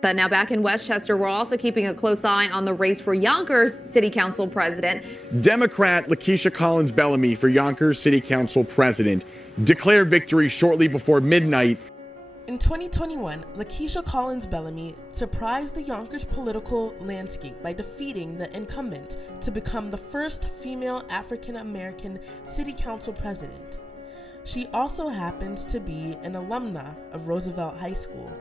But now back in Westchester, we're also keeping a close eye on the race for Yonkers City Council President. Democrat Latisha Collins-Bellamy for Yonkers City Council President declared victory shortly before midnight. In 2021, Latisha Collins-Bellamy surprised the Yonkers political landscape by defeating the incumbent to become the first female African-American city council president. She also happens to be an alumna of Roosevelt High School.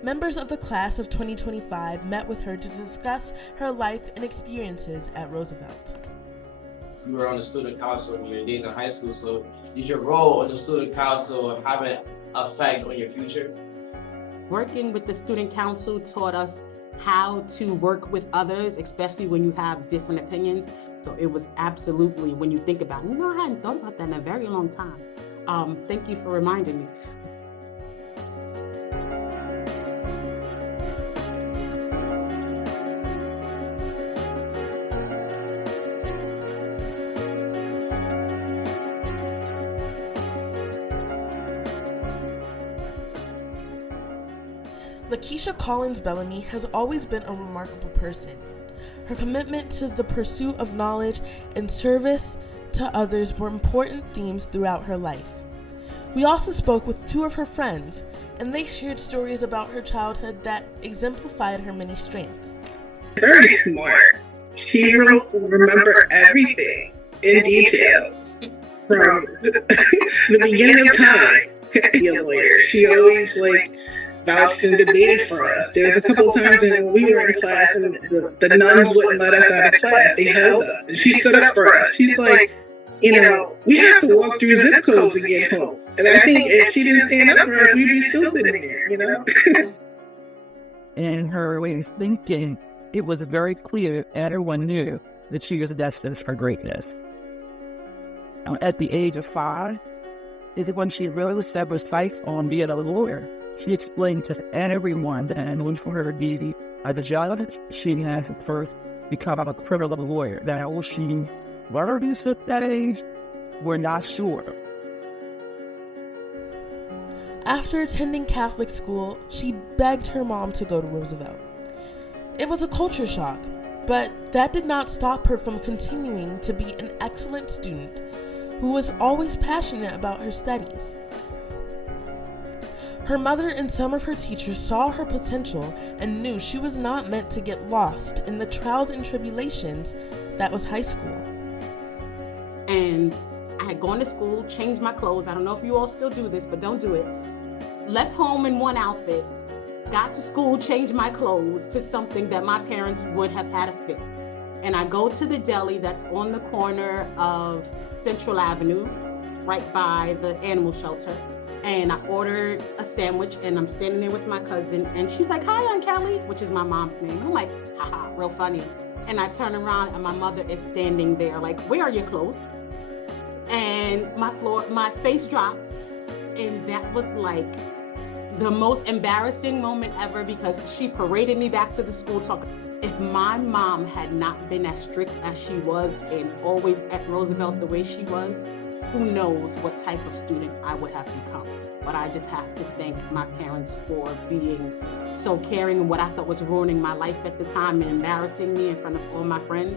Members of the class of 2025 met with her to discuss her life and experiences at Roosevelt. You were on the student council in your days in high school, so did your role on the student council have an effect on your future? Working with the student council taught us how to work with others, especially when you have different opinions. So it was absolutely, when you think about it, I hadn't thought about that in a very long time. Thank you for reminding me. Latisha Collins-Bellamy has always been a remarkable person. Her commitment to the pursuit of knowledge and service to others were important themes throughout her life. We also spoke with two of her friends, and they shared stories about her childhood that exemplified her many strengths. Very smart. She will remember everything in detail from the beginning of time. Be a lawyer. She always vouched and debated for us. There's a couple times when we were in class and the nuns wouldn't let us out of class. They held us. And she stood up for us. She's like, we have to walk through zip codes to get home. And I think if she didn't stand up for us, we'd be still sitting there, In her way of thinking, it was very clear that everyone knew that she was destined for greatness. At the age of 5 is when she really set her sights on being a lawyer. She explained to everyone that in order for her to be the judge, she had to first become a criminal lawyer. Now, she learned this at that age, we're not sure. After attending Catholic school, she begged her mom to go to Roosevelt. It was a culture shock, but that did not stop her from continuing to be an excellent student who was always passionate about her studies. Her mother and some of her teachers saw her potential and knew she was not meant to get lost in the trials and tribulations that was high school. And I had gone to school, changed my clothes. I don't know if you all still do this, but don't do it. Left home in one outfit, got to school, changed my clothes to something that my parents would have had a fit. And I go to the deli that's on the corner of Central Avenue, right by the animal shelter. And I ordered a sandwich, and I'm standing there with my cousin, and she's like, "Hi, Aunt Kelly," which is my mom's name. I'm like, haha, real funny. And I turn around, and my mother is standing there like, "Where are your clothes?" And my face dropped, and that was like the most embarrassing moment ever, because she paraded me back to the school talking. If my mom had not been as strict as she was and always at Roosevelt the way she was, who knows what type of student I would have become. But I just have to thank my parents for being so caring, and what I thought was ruining my life at the time and embarrassing me in front of all my friends,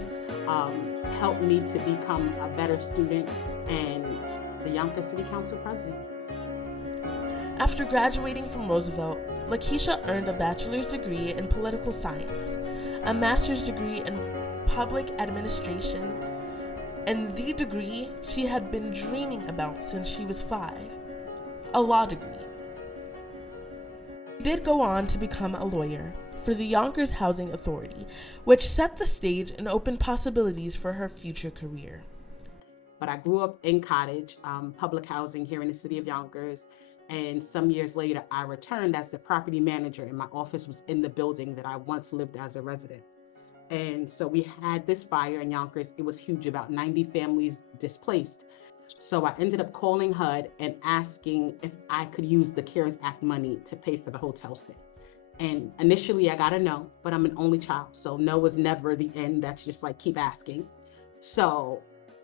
helped me to become a better student and the Yonkers City Council president. After graduating from Roosevelt, Latisha earned a bachelor's degree in political science, a master's degree in public administration, and the degree she had been dreaming about since she was 5, a law degree. She did go on to become a lawyer for the Yonkers Housing Authority, which set the stage and opened possibilities for her future career. But I grew up in Cottage, public housing here in the city of Yonkers, and some years later, I returned as the property manager, and my office was in the building that I once lived as a resident. And so we had this fire in Yonkers. It was huge, about 90 families displaced. So I ended up calling HUD and asking if I could use the CARES Act money to pay for the hotel stay. And initially I got a no, but I'm an only child. So no was never the end. That's just like, keep asking. So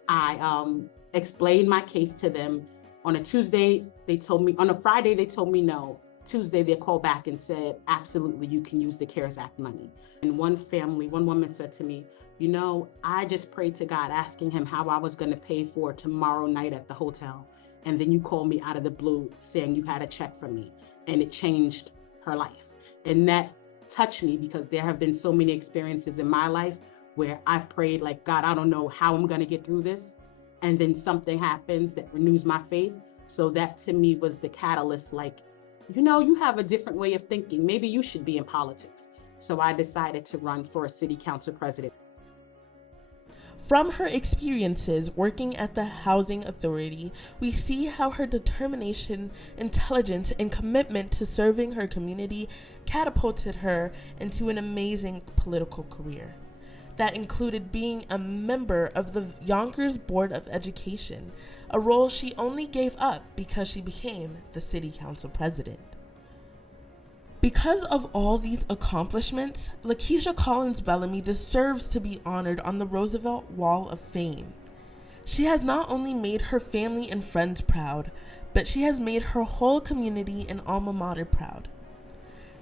I explained my case to them. On a Tuesday, they told me, on a Friday, they told me no. Tuesday, they called back and said, absolutely, you can use the CARES Act money. And one woman said to me, you know, I just prayed to God asking him how I was going to pay for tomorrow night at the hotel. And then you called me out of the blue saying you had a check for me, and it changed her life. And that touched me because there have been so many experiences in my life where I've prayed like, God, I don't know how I'm going to get through this. And then something happens that renews my faith. So that to me was the catalyst, like, you know, you have a different way of thinking. Maybe you should be in politics. So I decided to run for a city council president. From her experiences working at the Housing Authority, we see how her determination, intelligence, and commitment to serving her community catapulted her into an amazing political career. That included being a member of the Yonkers Board of Education, a role she only gave up because she became the city council president. Because of all these accomplishments, Latisha Collins-Bellamy deserves to be honored on the Roosevelt Wall of Fame. She has not only made her family and friends proud, but she has made her whole community and alma mater proud.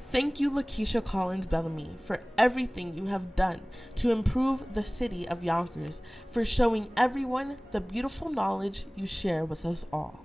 Thank you, Latisha Collins-Bellamy, for everything you have done to improve the city of Yonkers, for showing everyone the beautiful knowledge you share with us all.